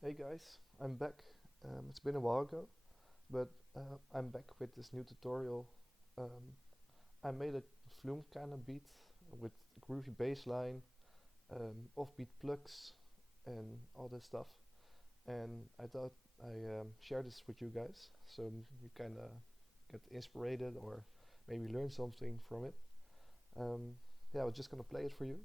Hey guys, I'm back. It's been a while ago, but I'm back with this new tutorial. Um, I made a Flume kind of beat with groovy bassline, offbeat plugs, and all that stuff. And I thought I share this with you guys, so you kind of get inspired or maybe learn something from it. Um, yeah, I was just gonna play it for you.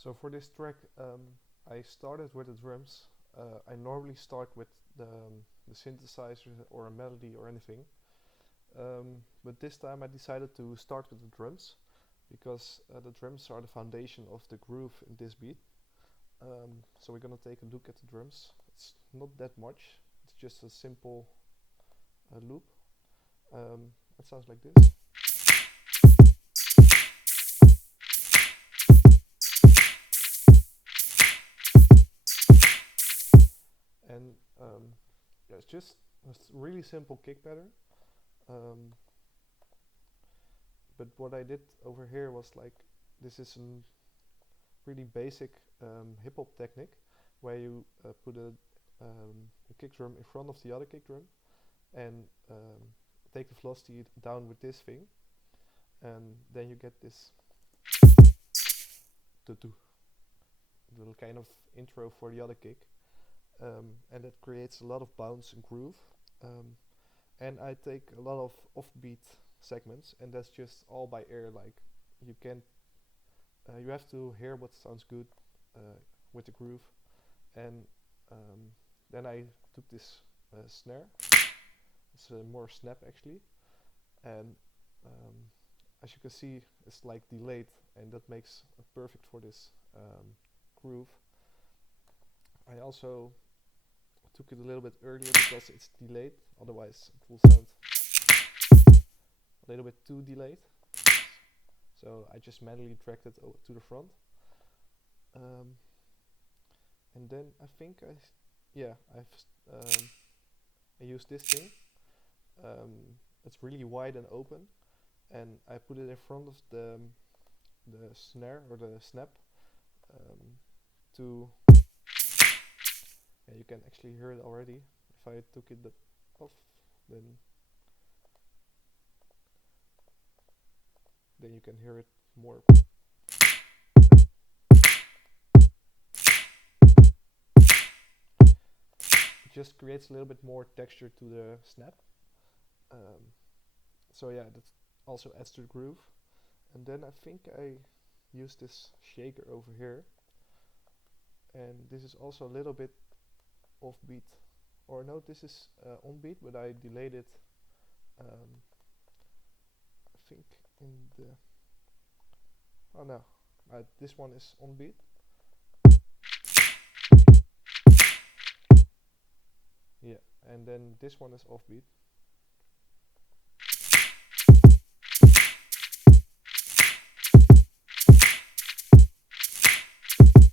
So for this track, I started with the drums. I normally start with the synthesizer or a melody or anything. But this time I decided to start with the drums because the drums are the foundation of the groove in this beat. So we're gonna take a look at the drums. It's not that much. It's just a simple loop. It sounds like this. And yeah, it's just a really simple kick pattern. Um, but what I did over here was like, this is a really basic hip hop technique where you put a kick drum in front of the other kick drum and take the velocity down with this thing, and then you get this tutu, little kind of intro for the other kick, and that creates a lot of bounce and groove. Um, and I take a lot of offbeat segments, and that's just all by ear. Like you can, you have to hear what sounds good with the groove, and then I took this snare. It's more snap actually, and um, as you can see, it's like delayed, and that makes it perfect for this groove. I also took it a little bit earlier because it's delayed, otherwise it will sound a little bit too delayed. So I just manually dragged it to the front. Um, and then I think I used this thing. It's really wide and open, and I put it in front of the snare or the snap um, to. Yeah, you can actually hear it already. If I took it off, then then you can hear it more. It just creates a little bit more texture to the snap. So yeah, that also adds to the groove. And then I think I use this shaker over here, and this is also a little bit off beat, or no, this is on beat, but I delayed it. I think in the oh no, this one is on beat. Yeah, and then this one is off beat.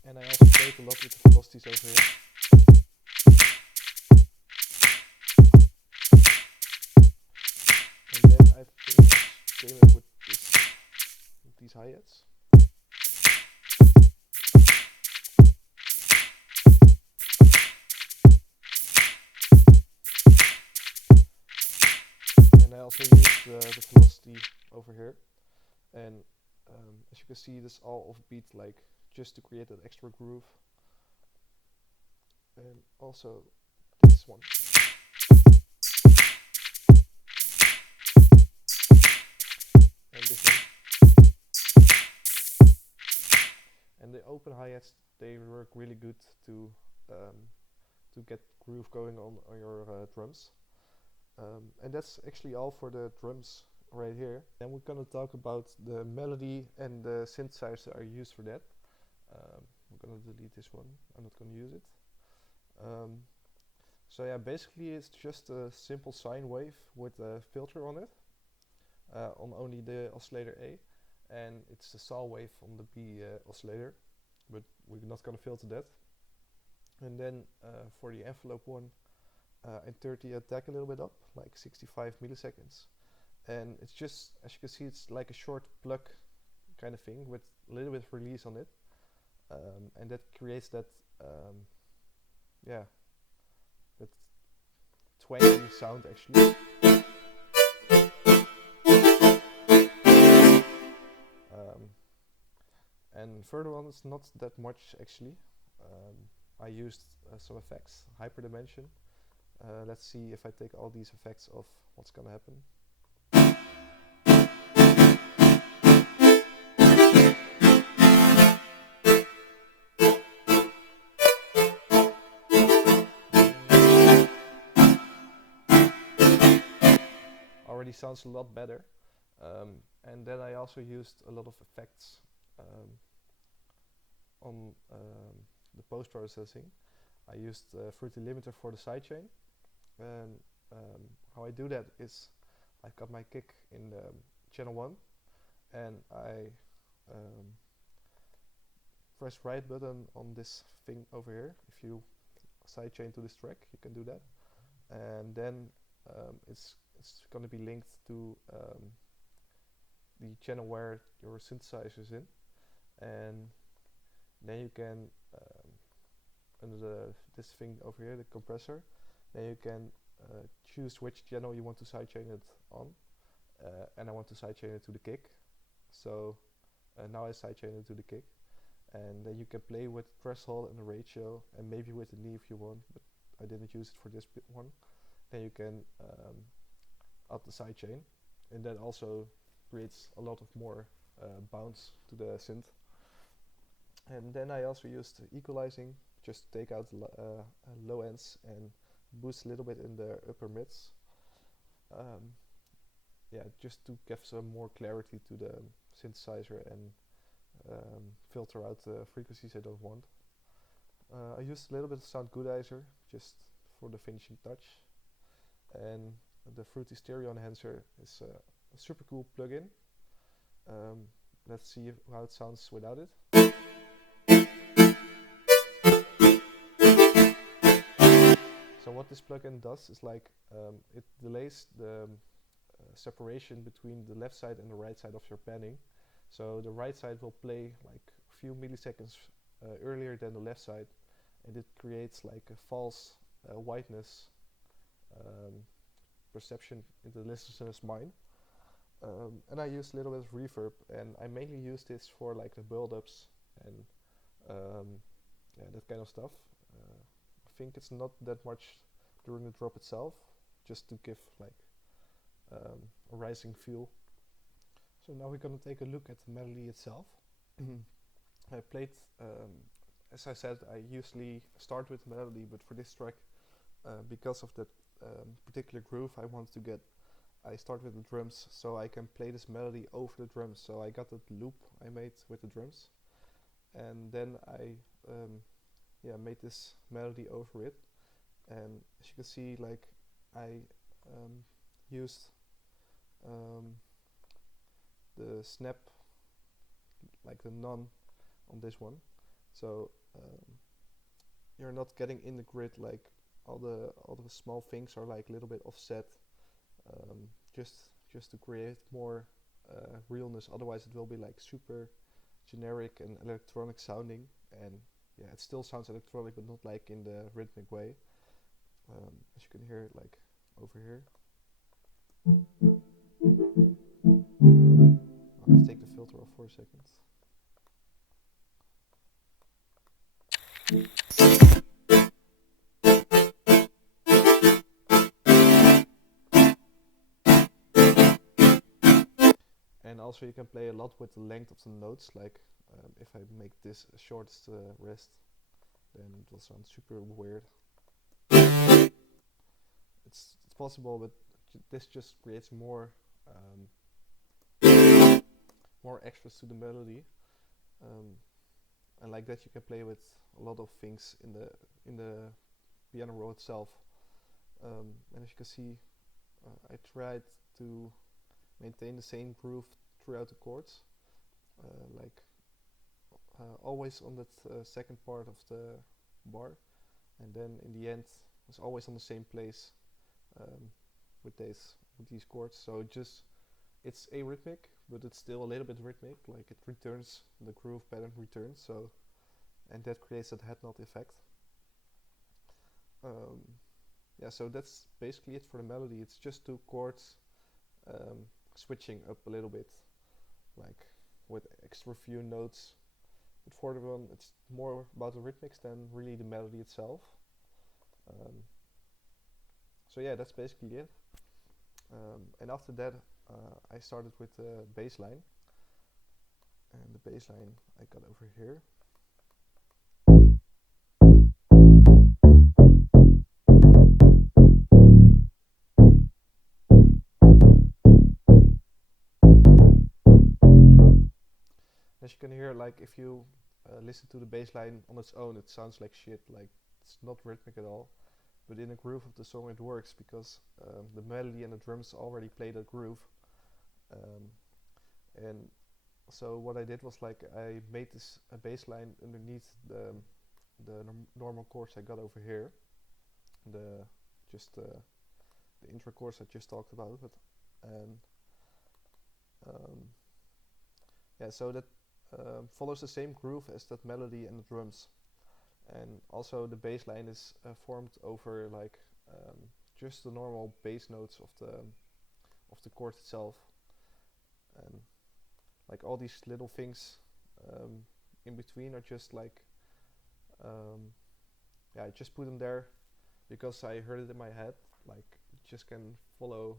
And I also played a lot with the velocities over here. And then I think I came up with these hi-hats. And I also used the velocity over here. And as you can see, this all off beat, like just to create that extra groove. And also this one. And this one. And the open hi-hats, they work really good to get groove going on your drums. And that's actually all for the drums right here. And we're gonna talk about the melody and the synthesizer I use for that. We're gonna delete this one, I'm not gonna use it. So yeah, basically it's just a simple sine wave with a filter on it, on only the oscillator A, and it's a saw wave on the B oscillator, but we're not gonna filter that. And then for the envelope one, and 30 attack a little bit up, like 65 milliseconds. And it's just, as you can see, it's like a short pluck kind of thing with a little bit of release on it. And that creates that, yeah, that twangy sound actually. And further on, it's not that much actually. I used some effects, hyperdimension. Let's see if I take all these effects off, what's gonna happen. Already sounds a lot better. And then I also used a lot of effects on the post-processing. I used Fruity Limiter for the sidechain. And how I do that is I've got my kick in channel 1, and I press right button on this thing over here. If you sidechain to this track, you can do that, and then it's going to be linked to the channel where your synthesizer is in, and then you can under this thing over here, the compressor, then you can choose which channel you want to sidechain it on, and I want to sidechain it to the kick. So now I sidechain it to the kick, and then you can play with the threshold and the ratio, and maybe with the knee if you want, but I didn't use it for this one. Then you can add the sidechain, and that also creates a lot of more bounce to the synth. And then I also used equalizing, just to take out low ends and boost a little bit in the upper mids. Yeah, just to give some more clarity to the synthesizer and filter out the frequencies I don't want. I used a little bit of sound goodizer just for the finishing touch. And the Fruity Stereo Enhancer is a super cool plugin. Let's see how it sounds without it. So what this plugin does is like it delays the separation between the left side and the right side of your panning. So the right side will play like a few milliseconds earlier than the left side, and it creates like a false whiteness perception in the listener's mind. And I use a little bit of reverb, and I mainly use this for like the build-ups and um, yeah, that kind of stuff. I think it's not that much during the drop itself, just to give like a rising feel. So now we're gonna take a look at the melody itself. I played, as I said, I usually start with the melody, but for this track, because of that particular groove I wanted to get, I start with the drums so I can play this melody over the drums. So I got that loop I made with the drums, and then I made this melody over it. And as you can see, like I used the snap, like the none on this one, so you're not getting in the grid, like all the small things are like a little bit offset, just to create more realness. Otherwise it will be like super generic and electronic sounding, and yeah, it still sounds electronic but not like in the rhythmic way. As you can hear it like over here. Let's take the filter off for a second. And also you can play a lot with the length of the notes, like if I make this shortest rest, then it will sound super weird. It's possible, but this just creates more more extras to the melody, and like that you can play with a lot of things in the piano roll itself. And as you can see, I tried to maintain the same groove throughout the chords, like always on that second part of the bar, and then in the end it's always on the same place with these chords. So it's arrhythmic, but it's still a little bit rhythmic, like it returns, the groove pattern returns, so, and that creates that head nod effect. Yeah, so that's basically it for the melody. It's just two chords switching up a little bit, like with extra few notes. But for the one, it's more about the rhythmics than really the melody itself. So yeah, that's basically it. And after that, I started with the bassline, and the bassline I got over here. As you can hear, like if you listen to the bassline on its own, it sounds like shit, like it's not rhythmic at all. But in the groove of the song it works, because the melody and the drums already play that groove. And so what I did was, like, I made this a bassline underneath the normal chords I got over here, the intro chords I just talked about. But yeah, so that follows the same groove as that melody and the drums. And also the bass line is formed over like just the normal bass notes of the chord itself, and like all these little things in between are just like yeah, I just put them there because I heard it in my head. Like you just can follow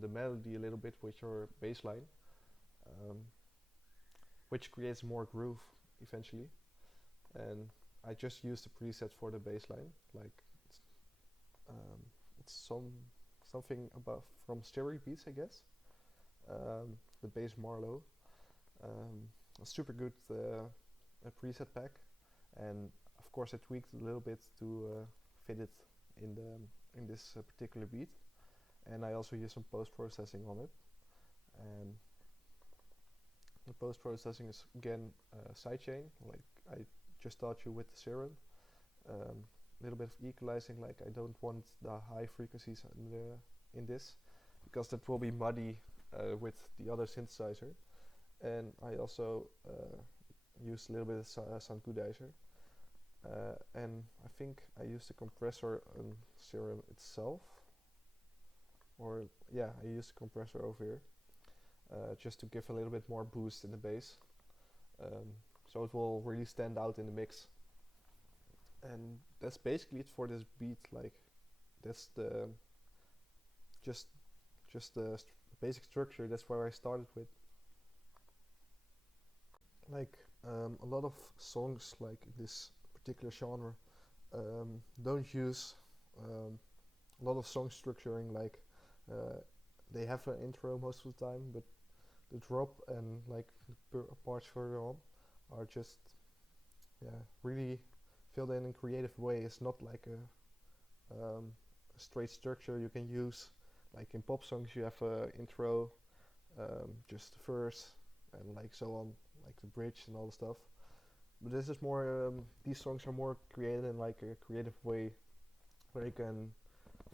the melody a little bit with your bass line, which creates more groove eventually. And I just used the preset for the bass line, like it's something above from Stereo Beats, I guess. The bass Marlow, a super good a preset pack, and of course I tweaked it a little bit to fit it in this particular beat, and I also used some post-processing on it. And the post-processing is again sidechain, like I just taught you with the Siren. A little bit of equalizing, like I don't want the high frequencies in this, because that will be muddy with the other synthesizer. And I also used a little bit of Synthesizer. And I think I used the compressor on Serum itself. or yeah, I use the compressor over here just to give a little bit more boost in the bass, so it will really stand out in the mix. And that's basically it for this beat. Like that's the just the basic structure. That's where I started with. Like a lot of songs like this particular genre don't use a lot of song structuring. Like they have an intro most of the time, but the drop and like parts further on are just really filled in a creative way. It's not like a straight structure you can use. Like in pop songs, you have a intro, just the verse, and like so on, like the bridge and all the stuff. But this is more. These songs are more created in like a creative way, where you can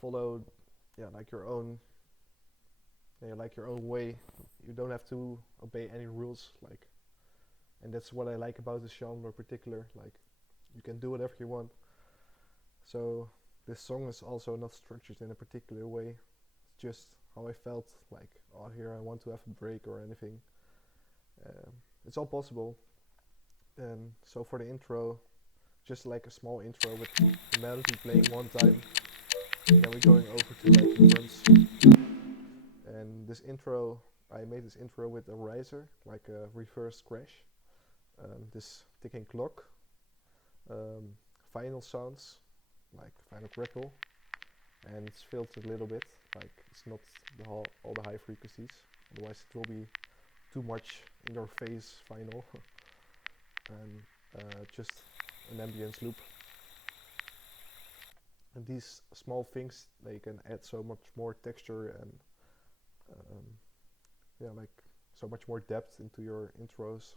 follow, like your own, like your own way. You don't have to obey any rules. Like, and that's what I like about this genre in particular. Like, you can do whatever you want. So this song is also not structured in a particular way. It's just how I felt. Like, oh, here I want to have a break or anything. It's all possible. And so for the intro, just like a small intro with the melody playing one time, and then we're going over to like the drums. And this intro, I made this intro with a riser, like a reverse crash, this ticking clock, final sounds, like final crackle, and it's filtered a little bit, like it's not all the high frequencies, otherwise it will be too much in your face final. And just an ambience loop. And these small things, they can add so much more texture and like so much more depth into your intros.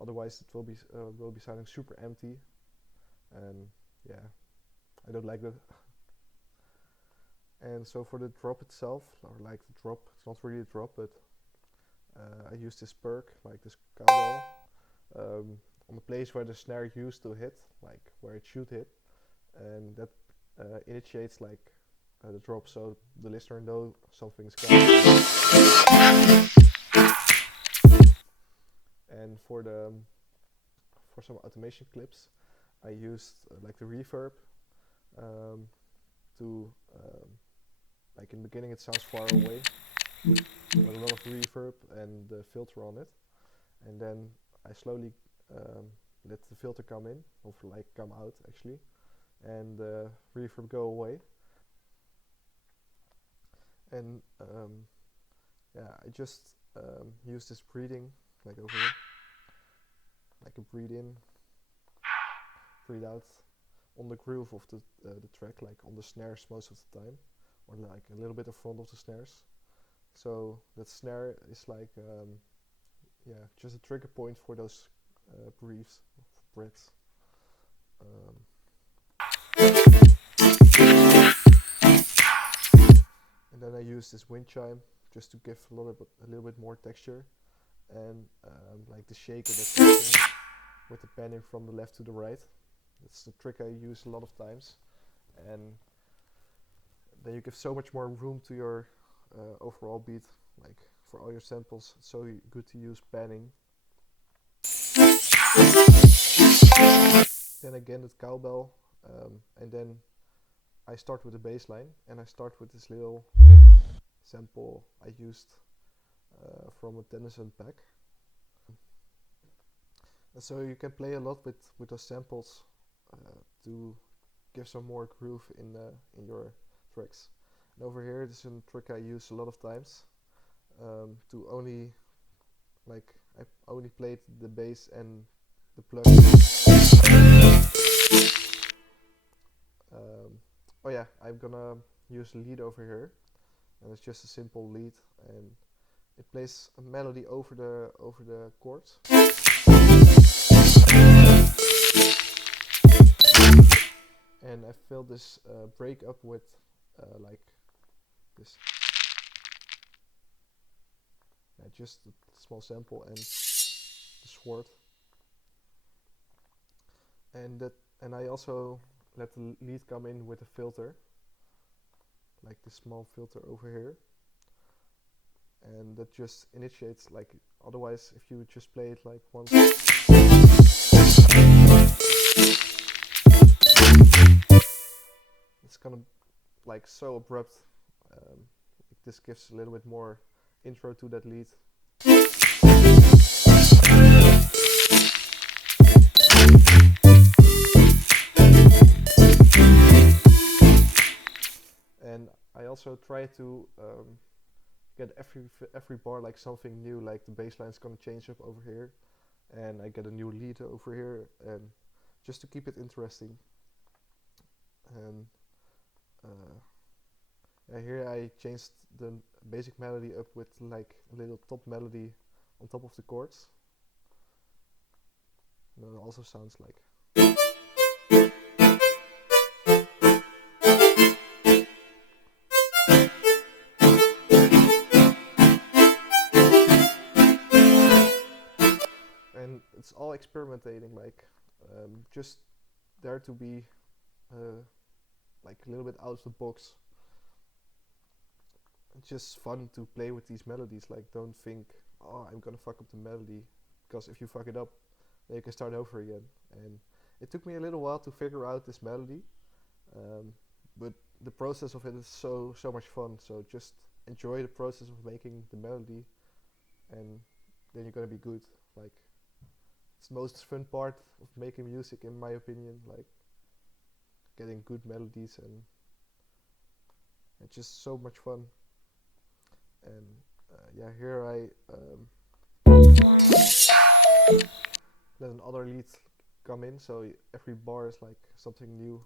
Otherwise, it will be sounding super empty, and yeah, I don't like that. And so for the drop itself, or like the drop, it's not really a drop, but I use this perk, like this cowbell, on the place where the snare used to hit, like where it should hit, and that initiates like the drop, so the listener knows something is coming. And for some automation clips, I used like the reverb to like in the beginning it sounds far away, with a lot of reverb and the filter on it, and then I slowly let the filter come in, or like come out actually, and the reverb go away. And I just use this breathing, like over here, like a breathe in, breathe out, on the groove of the track, like on the snares most of the time, or like a little bit in front of the snares. So that snare is like just a trigger point for those breaths, breaths. And then I use this wind chime just to give a little bit more texture, and like the shaker that's with the panning from the left to the right. That's the trick I use a lot of times, and then you give so much more room to your overall beat. Like for all your samples, it's so good to use panning. Then again the cowbell, and then I start with the bass line, and I start with this little sample I used from a Tennyson pack. And so you can play a lot with those samples to give some more groove in your tracks. And over here, this is a trick I use a lot of times to only, like, I only played the bass and the plug. Oh yeah, I'm gonna use a lead over here, and it's just a simple lead, and it plays a melody over the chords. And I fill this break up with like this, just a small sample and the sword, and I also let the lead come in with a filter, like this small filter over here, and that just initiates, like, otherwise if you just play it like once, it's gonna like so abrupt. This gives a little bit more intro to that lead. And I also try to get every bar like something new, like the bass line is gonna change up over here, and I get a new lead over here, and just to keep it interesting. And here I changed the basic melody up with like a little top melody on top of the chords. And it also sounds like. And it's all experimenting, like just there to be like a little bit out of the box. It's just fun to play with these melodies. Like, don't think, oh, I'm gonna fuck up the melody, because if you fuck it up, then you can start over again. And it took me a little while to figure out this melody, but the process of it is so much fun. So just enjoy the process of making the melody, and then you're gonna be good. Like, it's the most fun part of making music, in my opinion. Like, getting good melodies, and it's just so much fun. And yeah, here I let another lead come in, so every bar is like something new.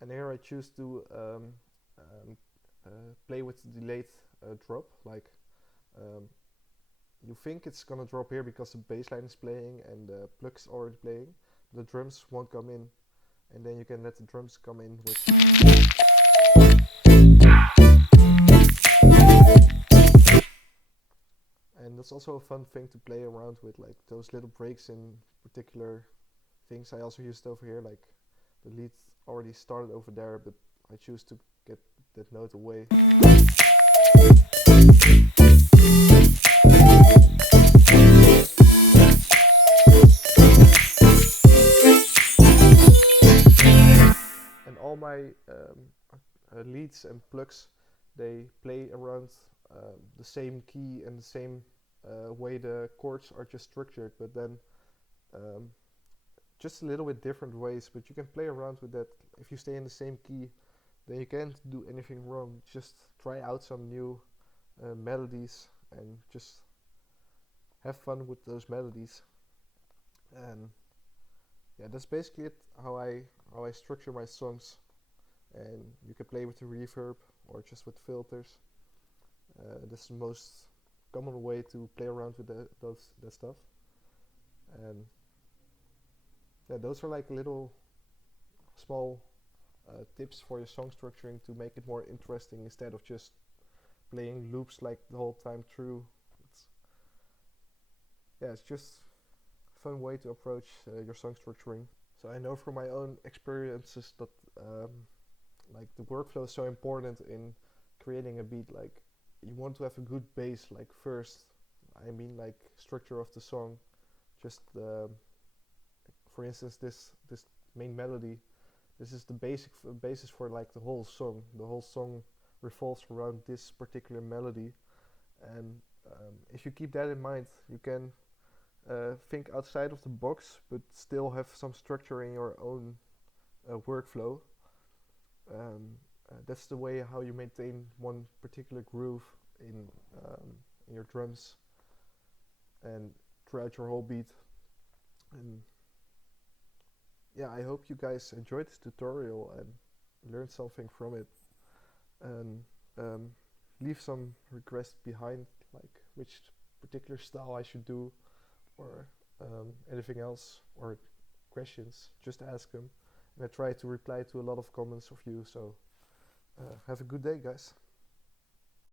And here I choose to play with the delayed drop. Like, you think it's gonna drop here because the bass line is playing and the plugs already playing. The drums won't come in, and then you can let the drums come in with. And that's also a fun thing to play around with, like those little breaks in particular things. I also used over here, like the lead already started over there, but I choose to get that note away. And all my leads and plugs, they play around the same key and the same way the chords are just structured, but then just a little bit different ways. But you can play around with that. If you stay in the same key, then you can't do anything wrong. Just try out some new melodies and just have fun with those melodies. And yeah, that's basically it, how I structure my songs. And you can play with the reverb or just with filters. This is the most common way to play around with that stuff. And yeah, those are like little small tips for your song structuring to make it more interesting, instead of just playing loops like the whole time through. It's just a fun way to approach your song structuring. So I know from my own experiences that like the workflow is so important in creating a beat. Like, you want to have a good bass, like first. I mean, like structure of the song. Just for instance, this main melody. This is the basis for like the whole song. The whole song revolves around this particular melody, and if you keep that in mind, you can think outside of the box, but still have some structure in your own workflow. That's the way how you maintain one particular groove in your drums and throughout your whole beat. And yeah, I hope you guys enjoyed this tutorial and learned something from it. And leave some requests behind, like which particular style I should do, or anything else, or questions. Just ask them, and I try to reply to a lot of comments of you. So have a good day, guys.